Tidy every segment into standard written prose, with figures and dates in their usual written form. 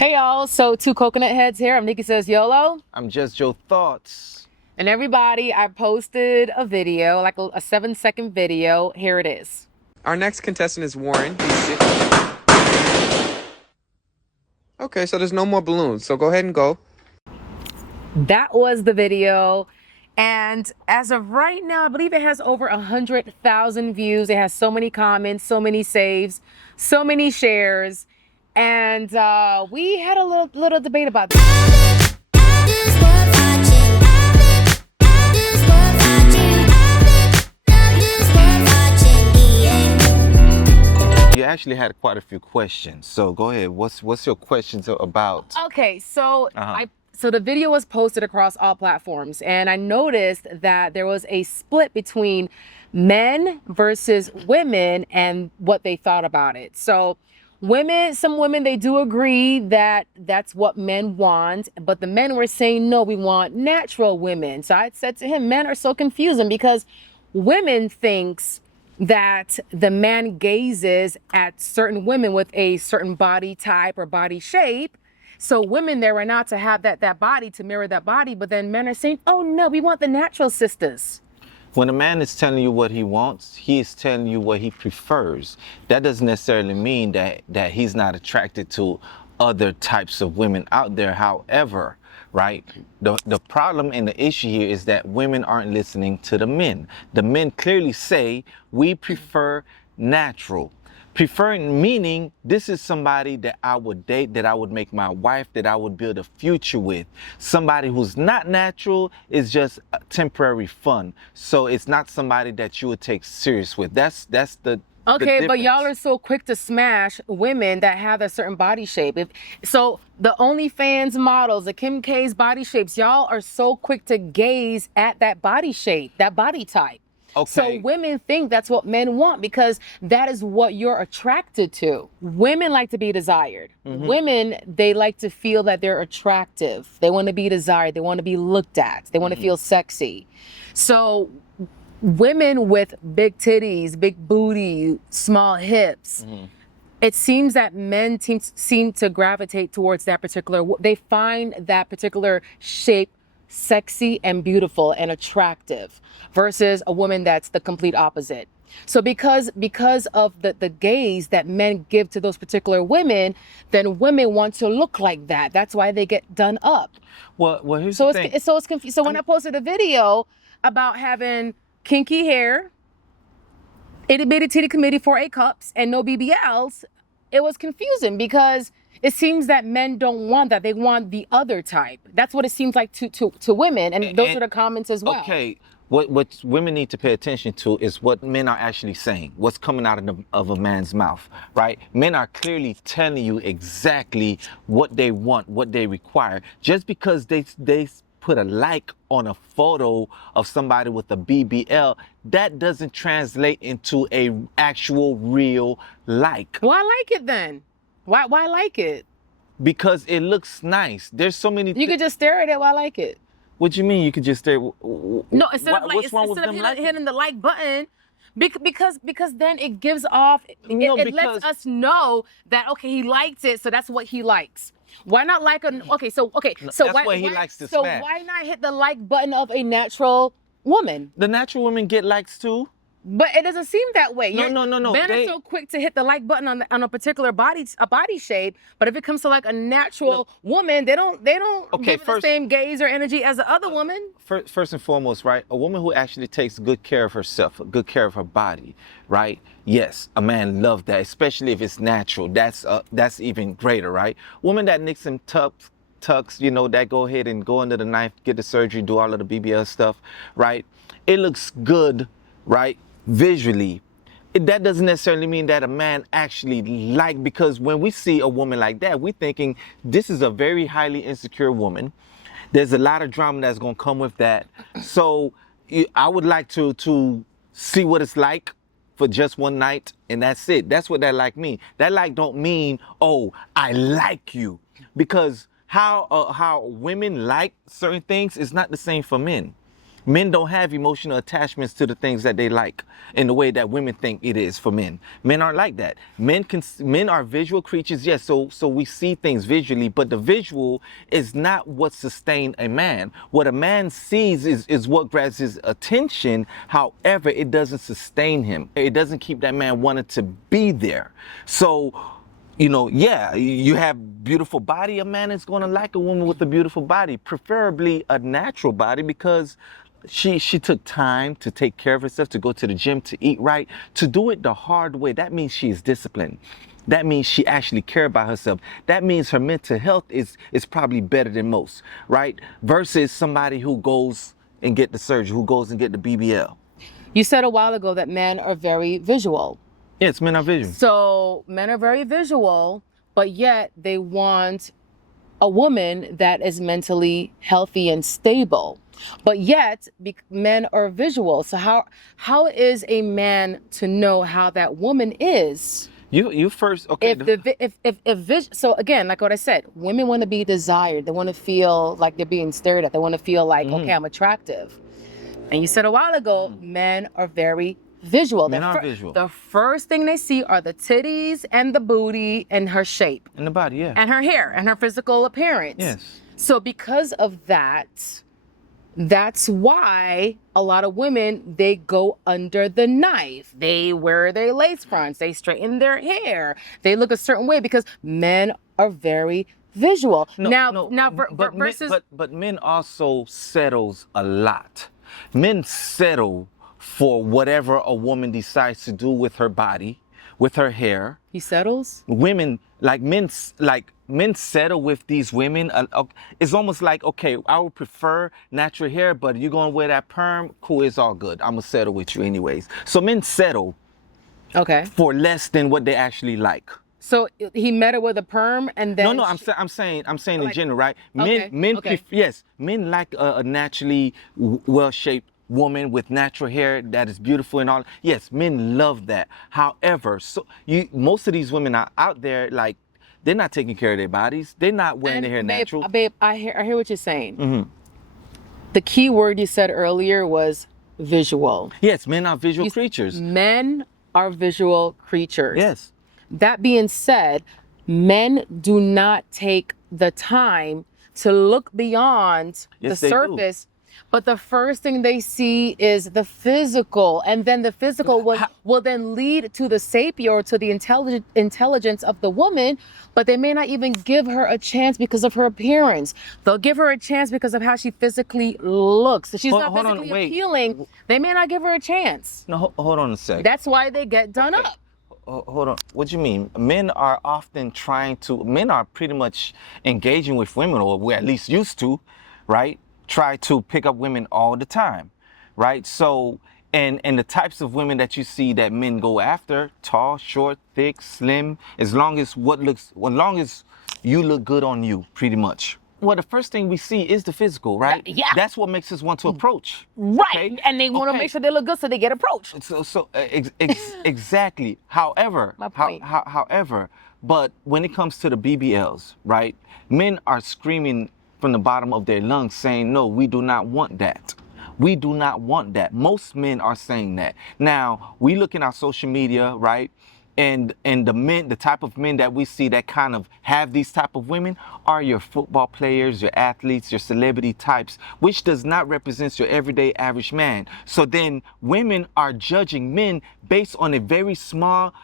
Hey y'all, so two coconut heads here. I'm Nikki Says YOLO. I'm just Joe Thoughts. And everybody, I posted a video, like a 7-second video. Here it is. Our next contestant is Warren. Okay, so there's no more balloons, so go ahead and go. That was the video. And as of right now, I believe it has over 100,000 views. It has so many comments, so many saves, so many shares. And we had a little debate about this. You actually had quite a few questions, so go ahead. What's your questions about? Okay, so So the video was posted across all platforms, and I noticed that there was a split between men versus women and what they thought about it. So some women, they do agree that that's what men want, but the men were saying, no, we want natural women. So I said to him, men are so confusing because women thinks that the man gazes at certain women with a certain body type or body shape. So women, they were not to have that body, to mirror that body, but then men are saying, oh no, we want the natural sisters. When a man is telling you what he wants, he is telling you what he prefers. That doesn't necessarily mean that he's not attracted to other types of women out there. However, right, the problem and the issue here is that women aren't listening to the men. The men clearly say we prefer natural. Preferring meaning this is somebody that I would date, that I would make my wife, that I would build a future with. Somebody who's not natural is just temporary fun. So it's not somebody that you would take serious with. That's the Okay, but y'all are so quick to smash women that have a certain body shape. So the OnlyFans models, the Kim K's body shapes, y'all are so quick to gaze at that body shape, that body type. Okay. So women think that's what men want because that is what you're attracted to. Women like to be desired. Mm-hmm. Women, they like to feel that they're attractive. They want to be desired. They want to be looked at. They want to feel sexy. So women with big titties, big booty, small hips, it seems that men seem to gravitate towards that particular, they find that particular shape sexy and beautiful and attractive versus a woman that's the complete opposite. So because of the gaze that men give to those particular women, then women want to look like that. That's why they get done up. Well, here's the thing. So it's confused. So when I posted a video about having kinky hair, itty bitty titty committee 4A cups and no BBLs, it was confusing because it seems that men don't want that. They want the other type. That's what it seems like to women. And those are the comments as well. Okay. What women need to pay attention to is what men are actually saying, what's coming out of a man's mouth, right? Men are clearly telling you exactly what they want, what they require. Just because they put a like on a photo of somebody with a BBL, that doesn't translate into a actual real like. Why like it then? Why like it? Because it looks nice. There's so many. You could just stare at it. Why like it? What do you mean? You could just stare? No, instead of hitting the like button, because then it gives off. It lets us know that okay, he liked it, so that's what he likes. Why not like a? So that's why he likes to So smash. why not hit the like button of a natural woman? The natural women get likes too. But it doesn't seem that way. No. Men are so quick to hit the like button on a particular body shape, but if it comes to like a natural woman, they don't give it the same gaze or energy as the other woman. First and foremost, right? A woman who actually takes good care of herself, good care of her body, right? Yes, a man loves that, especially if it's natural. That's even greater, right? Woman that nicks and tucks, that go ahead and go under the knife, get the surgery, do all of the BBL stuff, right? It looks good, right? Visually. That doesn't necessarily mean that a man actually because when we see a woman like that, we're thinking this is a very highly insecure woman. There's a lot of drama that's going to come with that. So I would like to see what it's like for just one night, and that's it. That's what that like mean. That like don't mean, oh, I like you. Because how women like certain things is not the same for men. Men don't have emotional attachments to the things that they like in the way that women think it is for men. Men aren't like that. Men are visual creatures, yes, so we see things visually, but the visual is not what sustains a man. What a man sees is what grabs his attention. However, it doesn't sustain him. It doesn't keep that man wanting to be there. So, yeah, you have beautiful body. A man is going to like a woman with a beautiful body, preferably a natural body, because she took time to take care of herself, to go to the gym, to eat right, to do it the hard way. That means she is disciplined. That means she actually cares about herself. That means her mental health is probably better than most, right? Versus somebody who goes and get the surgery, who goes and get the BBL. You said a while ago that men are very visual. Yes, men are visual. So men are very visual, but yet they want a woman that is mentally healthy and stable. But yet men are visual. So how is a man to know how that woman is? You first, okay. So again, like what I said, women want to be desired. They want to feel like they're being stared at. They want to feel like, okay, I'm attractive. And you said a while ago, men are very visual. Men are visual. The first thing they see are the titties and the booty and her shape. And the body, yeah. And her hair and her physical appearance. Yes. So because of that, that's why a lot of women, they go under the knife. They wear their lace fronts. They straighten their hair. They look a certain way because men are very visual. But men also settles a lot. Men settle for whatever a woman decides to do with her body, with her hair. He settles? Men settle with these women. It's almost like, okay, I would prefer natural hair, but you're going to wear that perm, cool, it's all good. I'm going to settle with you anyways. So men settle for less than what they actually like. So he met her with a perm and then... No, I'm saying in general, right? Men like a naturally well-shaped woman with natural hair that is beautiful and all. Yes, men love that. However, most of these women are out there, like, they're not taking care of their bodies. They're not wearing their hair natural. Babe, I hear what you're saying. Mm-hmm. The key word you said earlier was visual. Yes, men are visual creatures. Men are visual creatures. Yes. That being said, men do not take the time to look beyond the surface. But the first thing they see is the physical, and then the physical will then lead to the sapia or to the intelligence of the woman, but they may not even give her a chance because of her appearance. They'll give her a chance because of how she physically looks. If she's not physically appealing, they may not give her a chance. No, hold on a sec. That's why they get done up. Hold on. What do you mean? Men are pretty much engaging with women, or we're at least used to, right? Try to pick up women all the time, right? So, and the types of women that you see that men go after, tall, short, thick, slim, as long as you look good on you, pretty much. Well, the first thing we see is the physical, right? Yeah. That's what makes us want to approach. Right. Okay? And they want to make sure they look good so they get approached. Exactly. However, my point. However, but when it comes to the BBLs, right? Men are screaming from the bottom of their lungs saying, no, we do not want that. We do not want that. Most men are saying that. Now, we look in our social media, right? And the type of men that we see that kind of have these type of women are your football players, your athletes, your celebrity types, which does not represent your everyday average man. So then women are judging men based on a very small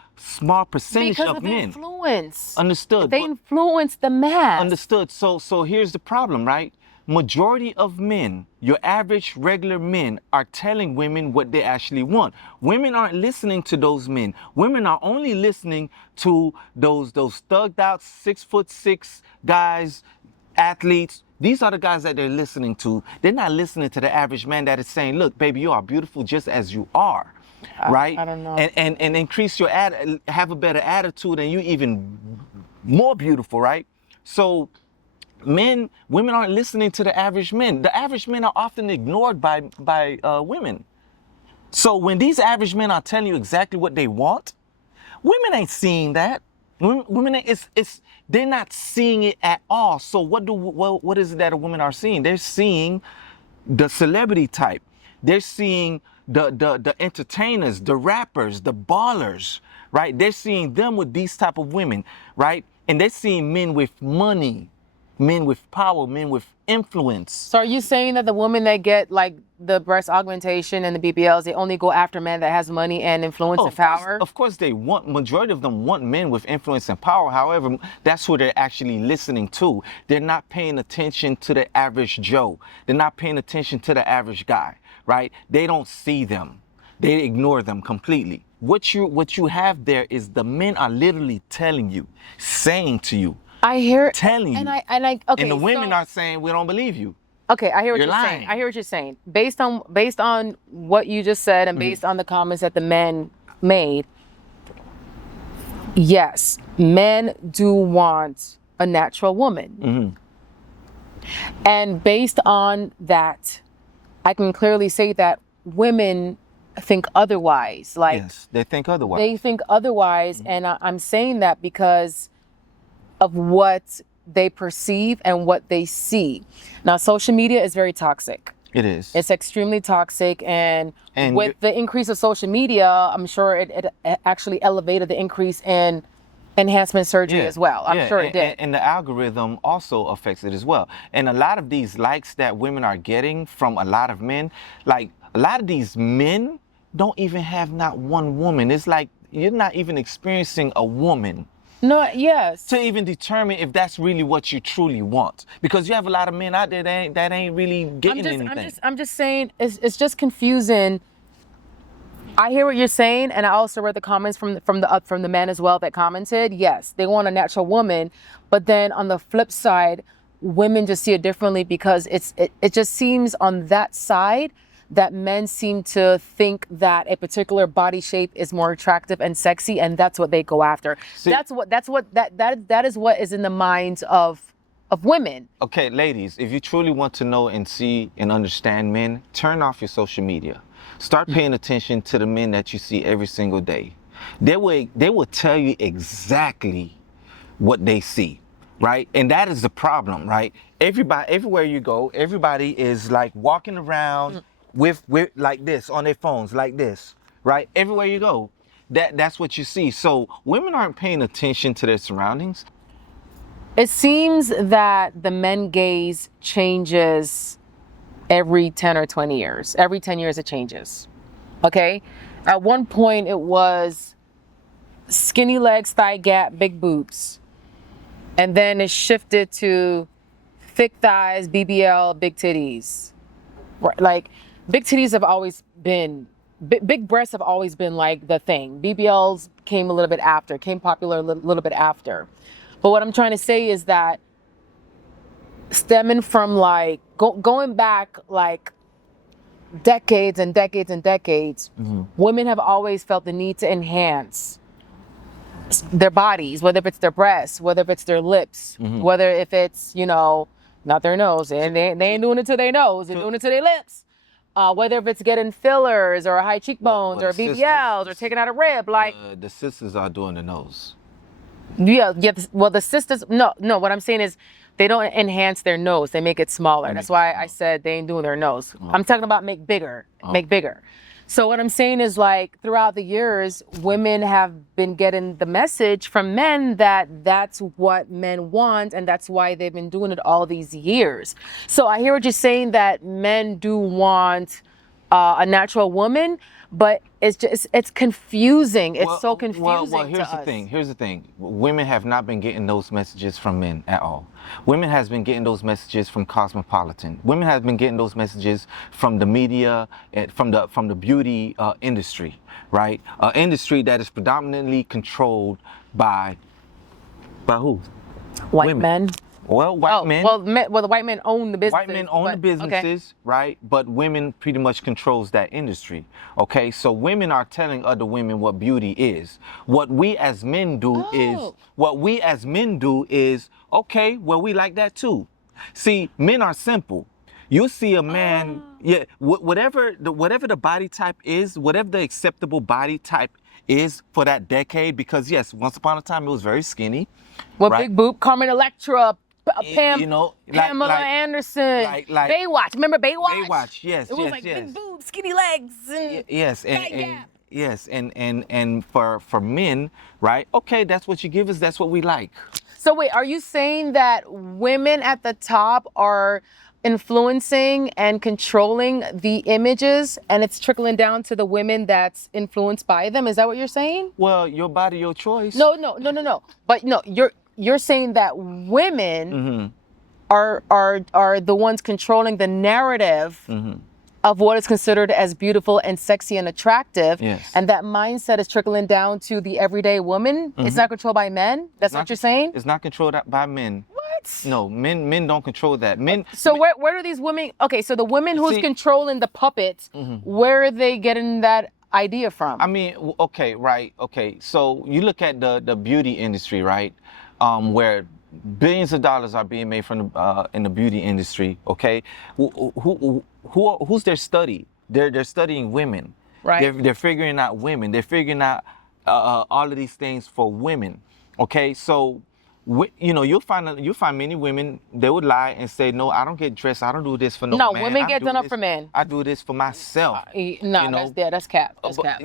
percentage of men. Because of influence. Understood. They influence the mass. Understood. So here's the problem, right? Majority of men, your average regular men, are telling women what they actually want. Women aren't listening to those men. Women are only listening to those thugged out 6'6" guys, athletes. These are the guys that they're listening to. They're not listening to the average man that is saying, look, baby, you are beautiful just as you are. Right? I don't know. And increase your have a better attitude, and you even more beautiful, right? So women aren't listening to the average men. The average men are often ignored by women. So when these average men are telling you exactly what they want, women ain't seeing that. Women they're not seeing it at all. So what is it that a women are seeing? They're seeing the celebrity type. They're seeing the entertainers, the rappers, the ballers, right? They're seeing them with these type of women, right? And they're seeing men with money, men with power, men with influence. So are you saying that the women that get like the breast augmentation and the BBLs, they only go after men that has money and influence and power? Of course they want, majority of them want men with influence and power. However, that's who they're actually listening to. They're not paying attention to the average Joe. They're not paying attention to the average guy, right? They don't see them. They ignore them completely. What you have there is the men are literally telling you, saying to you, I hear telling you. and I okay. And the women so, are saying, we don't believe you. okay, I hear what You're you're saying. lying. I hear what you're saying. Based on what you just said and based on the comments that the men made, yes, men do want a natural woman. And based on that, I can clearly say that women think otherwise. Like Yes, they think otherwise. they think otherwise, and I'm saying that because of what they perceive and what they see. Now, social media is very toxic. It is. It's extremely toxic, and with you're- the increase of social media, I'm sure it actually elevated the increase in enhancement surgery as well. I'm sure it did. And the algorithm also affects it as well. And a lot of these likes that women are getting from a lot of men, like a lot of these men don't even have not one woman. It's like you're not even experiencing a woman No, yes. to even determine if that's really what you truly want. Because you have a lot of men out there that ain't really getting anything. I'm just saying it's just confusing. I hear what you're saying, and I also read the comments from the men as well that commented. Yes, they want a natural woman, but then on the flip side, women just see it differently because it just seems on that side that men seem to think that a particular body shape is more attractive and sexy, and that's what they go after. See, that is what is in the minds of women. Okay, ladies, if you truly want to know and see and understand men, turn off your social media. Start paying attention to the men that you see every single day. They will tell you exactly what they see, right? And that is the problem, right? Everybody, everywhere you go, everybody is like walking around with like this on their phones, like this, right? Everywhere you go, that's what you see. So women aren't paying attention to their surroundings. It seems that the men gaze changes every 10 or 20 years. Every 10 years it changes. Okay? At one point it was skinny legs, thigh gap, big boobs. And then it shifted to thick thighs, BBL, big titties. Like big titties have always been big breasts have always been like the thing. BBLs came a little bit after, came popular a little bit after. But what I'm trying to say is that stemming from like going back like decades and decades and decades, women have always felt the need to enhance their bodies, whether if it's their breasts, whether if it's their lips, whether if it's, not their nose, and they ain't doing it to their nose, they're doing it to their lips. Whether if it's getting fillers or high cheekbones or BBLs or taking out a rib, like the sisters are doing the nose. Yeah. Well, the sisters, no. What I'm saying is, they don't enhance their nose; they make it smaller. That's why I said they ain't doing their nose. I'm talking about make bigger, make bigger. So what I'm saying is, like throughout the years, women have been getting the message from men that that's what men want, and that's why they've been doing it all these years. So I hear what you're saying, that men do want a natural woman, but it's confusing. It's so confusing. Well, here's the thing. Here's the thing. Women have not been getting those messages from men at all. Women has been getting those messages from Cosmopolitan. Women have been getting those messages from the media and from the beauty industry, right? Industry that is predominantly controlled by who? White women. men. Well, white men. Well, the white men own the businesses. White men own the businesses, right? But women pretty much controls that industry. Okay, so women are telling other women what beauty is. What we as men do is okay. Well, we like that too. See, men are simple. You see a man, whatever the body type is, whatever the acceptable body type is for that decade. Because yes, once upon a time it was very skinny. Well, right? big boob, Carmen Electra. Pam, you know, Pamela Anderson, like Baywatch. Remember Baywatch? Baywatch. Yes, It was yes, like yes. big boobs, skinny legs, and Yes, fat gap. yes, and for men, right? Okay, that's what you give us. That's what we like. So wait, are you saying that women at the top are influencing and controlling the images, and it's trickling down to the women that's influenced by them? Is that what you're saying? Well, your body, your choice. No. But no, you're saying that women Mm-hmm. are the ones controlling the narrative Mm-hmm. of what is considered as beautiful and sexy and attractive. Yes. And that mindset is trickling down to the everyday woman. It's not controlled by men. That's what you're saying? It's not controlled by men. What? No, men don't control that. Men. So where do these women? Okay, so the women who's See- controlling the puppets, where are they getting that idea from? I mean, okay, right, okay. So you look at the beauty industry, right, where billions of dollars are being made from in the beauty industry. Okay, who's their study? They're studying women. Right. They're figuring out women. They're figuring out all of these things for women. Okay, so. You know, you'll find many women, they would lie and say, no, I don't get dressed. I don't do this for no No, man. women I get do done up this- for men. I do this for myself. No, you know? that's cap. That's cap.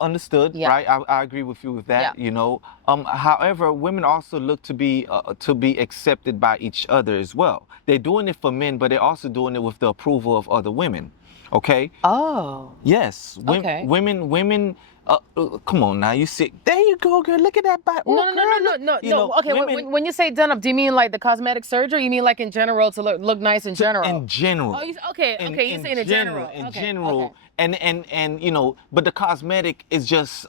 Understood, Yeah. right? I agree with you with that. Yeah. You know, however, women also look to be accepted by each other as well. They're doing it for men, but they're also doing it with the approval of other women. Okay. Oh. Yes. Okay. Women. Come on now, you see. There you go, girl. Look at that body. Oh, No. You know, Okay, women- when you say done up, do you mean like the cosmetic surgery? Or you mean like in general to look nice in general? In general. Oh, okay. You're saying in general. In Okay, general, okay. and you know, but the cosmetic is just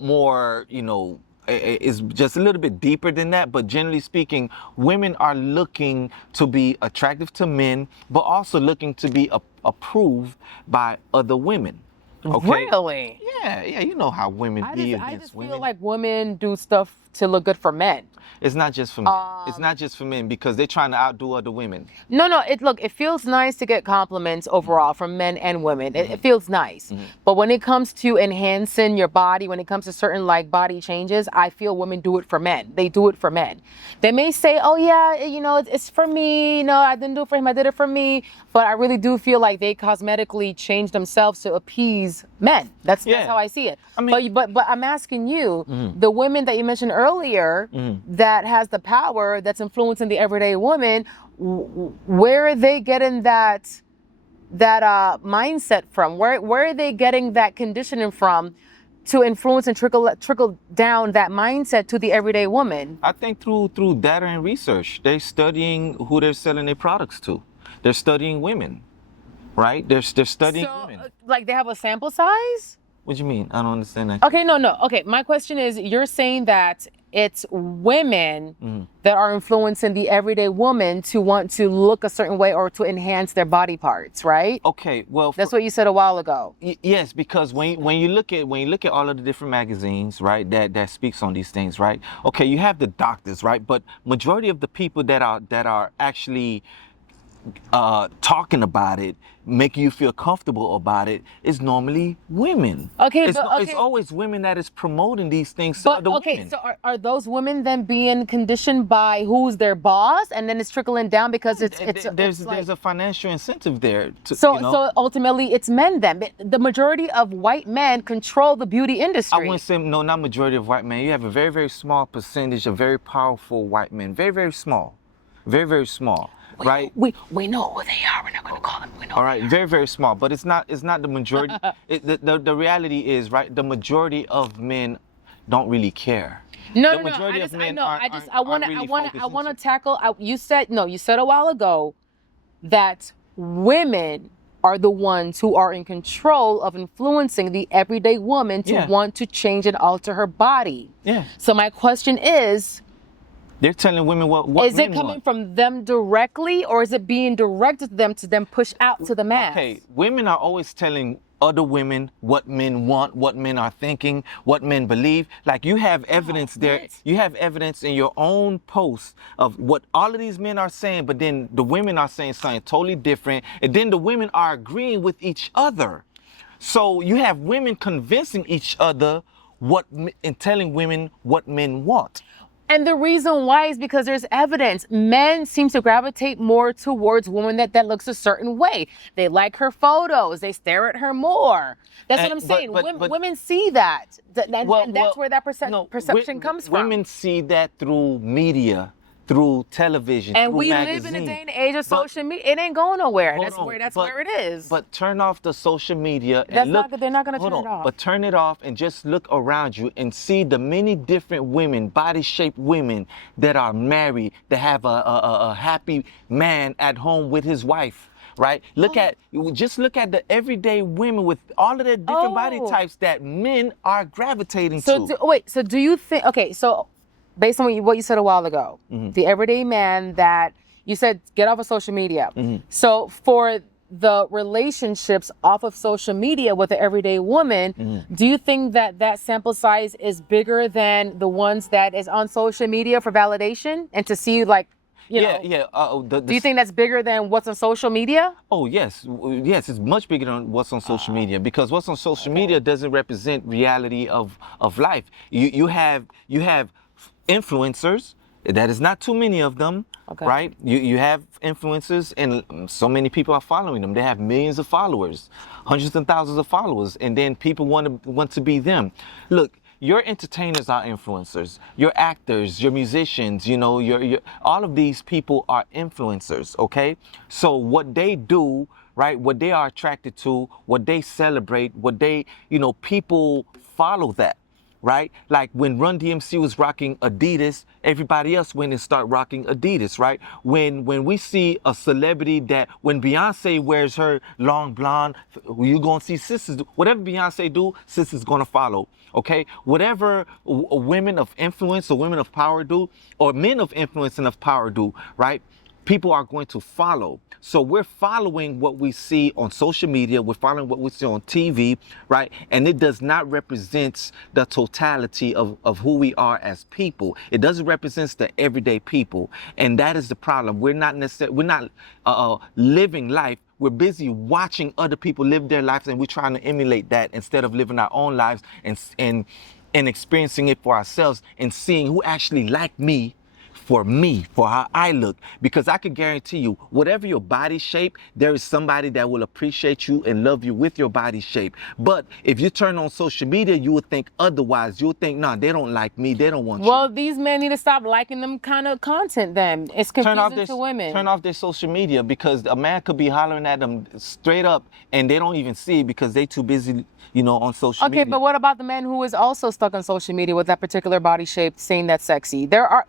more, you know, is just a little bit deeper than that. But generally speaking, women are looking to be attractive to men, but also looking to be approved by other women. Okay. Really? Yeah, you know how women be I against just women. feel like women do stuff to look good for men. It's not just for men. It's not just for men because they're trying to outdo other women. No. It feels nice to get compliments overall from men and women. It feels nice. But when it comes to enhancing your body, when it comes to certain like body changes, I feel women do it for men. They do it for men. They may say, oh yeah, you know, it's for me. No, I didn't do it for him. I did it for me. But I really do feel like they cosmetically change themselves to appease men. That's how I see it. I mean- but I'm asking you, the women that you mentioned earlier that has the power, that's influencing the everyday woman, where are they getting that mindset from? Where are they getting that conditioning from to influence and trickle down that mindset to the everyday woman? I think through data and research, they're studying who they're selling their products to. They're studying women, right? They're studying women. Like they have a sample size? What do you mean? I don't understand that. Okay, no. Okay, my question is, you're saying that it's women that are influencing the everyday woman to want to look a certain way or to enhance their body parts, right? Okay, well, That's what you said a while ago. yes, because when you look at all of the different magazines, right, that speaks on these things, right? Okay, you have the doctors, right, but majority of the people that are actually talking about it, making you feel comfortable about it, is normally women. Okay, it's, but it's okay. always women that is promoting these things to But other okay, women. so are those women then being conditioned by who's their boss, and then it's trickling down because There's a financial incentive there. To, so you know? so ultimately it's men then. The majority of white men control the beauty I industry. wouldn't say, no, not majority of white men. You have a very, very small percentage of very powerful white men. Very, very small. Very, very small. Right? We know who they are. We're not going to call them. We know. All right, very, very small, but it's not the majority. The reality is, right, the majority of men don't really care. No, The majority of men I want to to tackle. You said a while ago that women are the ones who are in control of influencing the everyday woman to want to change and alter her body. Yeah. So my question is, They're telling women what is men it coming want. from them directly, or is it being directed to them push out to the mass? Okay, women are always telling other women what men want, what men are thinking, what men believe. Like you have evidence there. what? You have evidence in your own post of what all of these men are saying, but then the women are saying something totally different. And then the women are agreeing with each other. So you have women convincing each other and telling women what men want. And the reason why is because there's evidence. Men seem to gravitate more towards women that looks a certain way. They like her photos. They stare at her more. That's what I'm saying. Women see that. And that's where that perception comes from. Women see that through media, through television, and through we magazines. live in a day and age of social media. It ain't going nowhere. That's where it is. But turn off the social media they're and look. Not going to turn it off. But turn it off and just look around you and see the many different women, body-shaped women that are married, that have a happy man at home with his wife. Right? Look at the everyday women with all of their different body types that men are gravitating to. So do you think? Okay, so based on what you said a while ago, the everyday man that you said get off of social media. So for the relationships off of social media with the everyday woman, do you think that sample size is bigger than the ones that is on social media for validation and to see like, you know? Do you think that's bigger than what's on social media? Oh, yes, it's much bigger than what's on social media, because what's on social media doesn't represent reality of life. You have influencers. That is not too many of them, right? You have influencers, and so many people are following them. They have millions of followers, hundreds and thousands of followers, and then people want to be them. Look, your entertainers are influencers. Your actors, your musicians, you know, your all of these people are influencers. Okay, so what they do, right? What they are attracted to, what they celebrate, what they, you know, people follow that. Right? Like when Run DMC was rocking Adidas, everybody else went and start rocking Adidas, right? When we see a celebrity that when Beyonce wears her long blonde, you're going to see sisters do. Whatever Beyonce do, sisters going to follow, okay? Whatever women of influence or women of power do, or men of influence and of power do, right? People are going to follow. So we're following what we see on social media. We're following what we see on TV, right? And it does not represent the totality of who we are as people. It doesn't represent the everyday people. And that is the problem. We're not living life. We're busy watching other people live their lives, and we're trying to emulate that instead of living our own lives and experiencing it for ourselves and seeing who actually like me, for how I look. Because I can guarantee you, whatever your body shape, there is somebody that will appreciate you and love you with your body shape. But if you turn on social media, you would think otherwise. You would think, nah, they don't like me. They don't want you. Well, these men need to stop liking them kind of content then. It's confusing to women. Turn off their social media, because a man could be hollering at them straight up and they don't even see it because they too busy, you know, on social media. Okay, but what about the man who is also stuck on social media with that particular body shape saying that's sexy? There are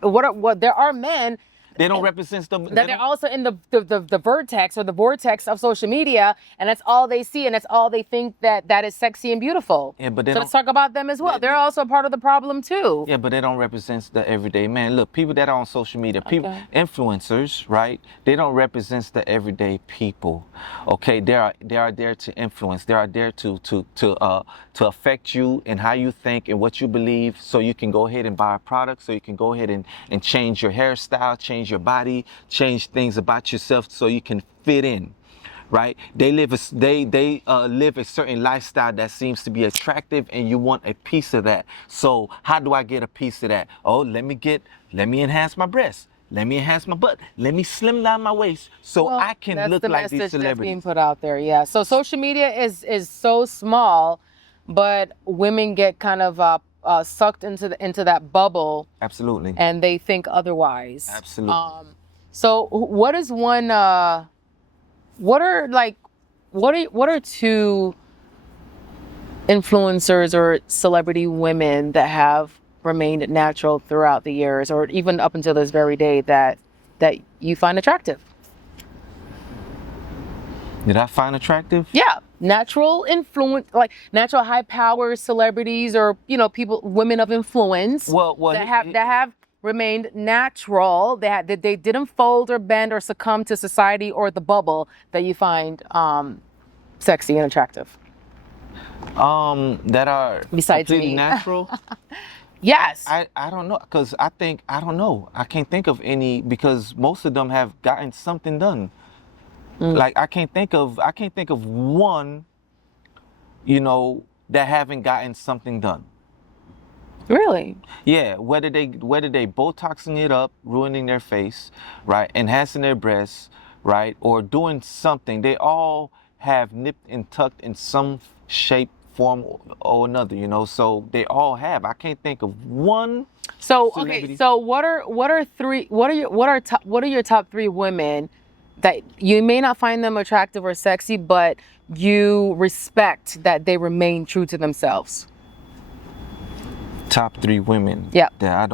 men they don't represent them. They're also in the vertex or the vortex of social media, and that's all they see, and that's all they think that is sexy and beautiful. Yeah, but let's talk about them as well. They're also part of the problem too. Yeah, but they don't represent the everyday man. Look, people that are on social media, people, influencers, right? They don't represent the everyday people. Okay, they are there to influence. They are there to affect you and how you think and what you believe, so you can go ahead and buy a product, so you can go ahead and change your hairstyle, change your body, change things about yourself so you can fit in, right? They live a certain lifestyle that seems to be attractive, and you want a piece of that. So how do I get a piece of that? Oh, let me enhance my breasts. Let me enhance my butt. Let me slim down my waist so I can look like these celebrities. That's being put out there, yeah. So social media is so small, but women get kind of sucked into that bubble. Absolutely. And they think otherwise. Absolutely. So what is one? What are two influencers or celebrity women that have remained natural throughout the years, or even up until this very day, that you find attractive? Did I find attractive? Yeah, natural influence, like natural high power celebrities, or women of influence that have remained natural. That they didn't fold or bend or succumb to society or the bubble, that you find sexy and attractive. That are besides completely me. Natural. Yes. I don't know, because I don't know. I can't think of any, because most of them have gotten something done. Like I can't think of one, that haven't gotten something done. Really? Yeah, whether they Botoxing it up, ruining their face, right, enhancing their breasts, right, or doing something, they all have nipped and tucked in some shape, form, or another. You know, so they all have. I can't think of one. So Celebrity. okay, so what are your top 3 women that you may not find them attractive or sexy, but you respect that they remain true to themselves? Top 3 women. Yeah. That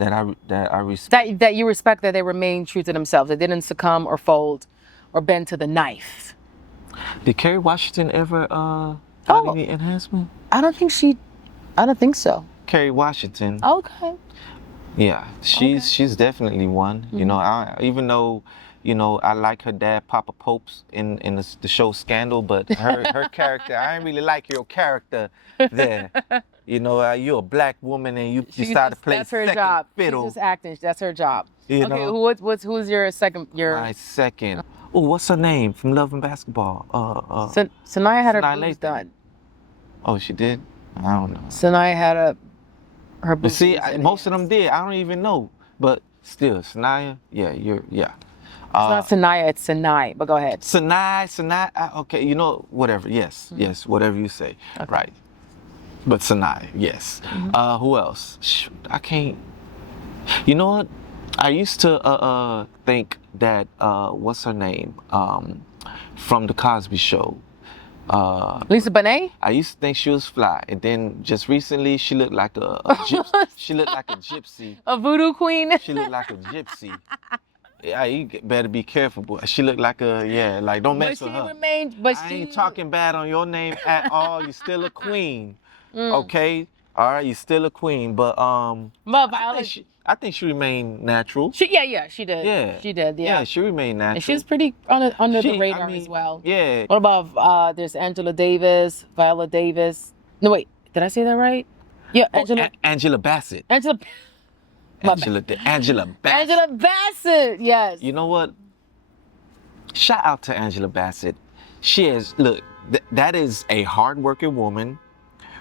I respect. That you respect that they remain true to themselves. They didn't succumb or fold or bend to the knife. Did Kerry Washington ever got any enhancement? I don't think so. Kerry Washington. Okay. Yeah, she's definitely one. You know, even though, you know, I like her dad, Papa Popes, in the show Scandal, but her character, I didn't really like your character there. You know, you're a black woman and you decide to play that's her second job. fiddle. She's just acting. That's her job. You Okay, know? who's your second? My second. Oh, what's her name from Love and Basketball? Sanaya had her Sanaa boobs Lathan. done. Oh, she did? I don't know. Sanaya had her But boobs. see, most of them did. I don't even know. But still, Sanaya, yeah. It's not Sanaya, it's Sanai. But go ahead. Sanaa, okay, you know, whatever. Yes, whatever you say. Okay. Right. But Sanaa, yes. Who else? Shoot, I can't. You know what? I used to think that what's her name? From the Cosby Show. Lisa Bonet? I used to think she was fly, and then just recently she looked like a gypsy. She looked like a gypsy. A voodoo queen? She looked like a gypsy. Yeah, you better be careful, boy. She looked like like don't mess with her. I ain't talking bad on your name at all. You're still a queen, okay? All right, you're still a queen, but I think she remained natural. She did. Yeah, She did, yeah. Yeah, she remained natural. And she was pretty under the radar as well. Yeah. What about there's Angela Davis, Viola Davis. No, wait, did I say that right? Yeah, Angela Bassett. Angela Angela Bassett. Angela Bassett, yes. You know what? Shout out to Angela Bassett. She is, look, that is a hardworking woman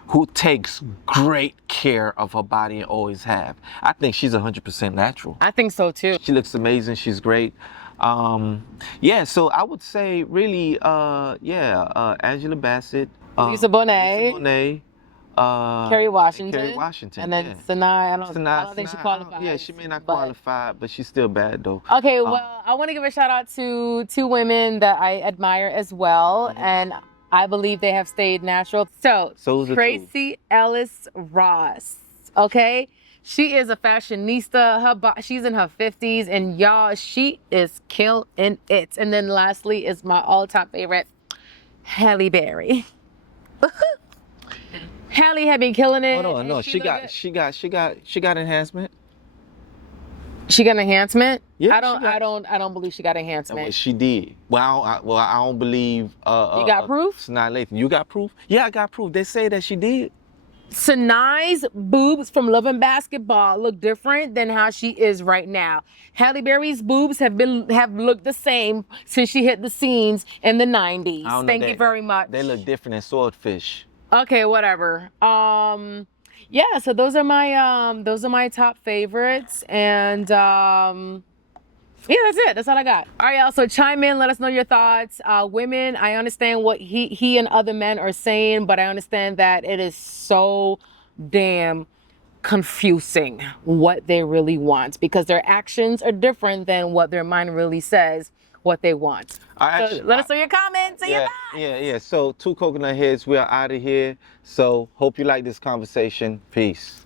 who takes great care of her body and always have. I think she's 100% natural. I think so too. She looks amazing. She's great. Yeah, so I would say really, Angela Bassett. Lisa Bonet. Kerry Washington. And then Sanaa, I don't think she qualifies. Yeah, she may not qualify, but she's still bad though. Okay, well, I want to give a shout out to 2 women that I admire as well, and I believe they have stayed natural. So Tracy Ellis Ross, okay? She is a fashionista. She's in her 50s, and y'all, she is killing it. And then lastly is my all-time favorite, Halle Berry. Halle had been killing it. Hold on, no, she got enhancement. She got enhancement? Yeah, I don't believe she got enhancement. Well, she did. Well, I don't believe. You got proof? Sanaa Lathan. You got proof? Yeah, I got proof. They say that she did. Sanai's boobs from Love and Basketball look different than how she is right now. Halle Berry's boobs have looked the same since she hit the scenes in the 90s. Thank you very much. They look different than swordfish. Okay, whatever. Yeah, so those are my top favorites, and yeah, that's it. That's all I got. All right, y'all. So chime in. Let us know your thoughts. Women, I understand what he and other men are saying, but I understand that it is so damn confusing what they really want, because their actions are different than what their mind really says what they want. So let us know your comments and your thoughts. Yeah. So 2 coconut heads, we are out of here. So hope you like this conversation. Peace.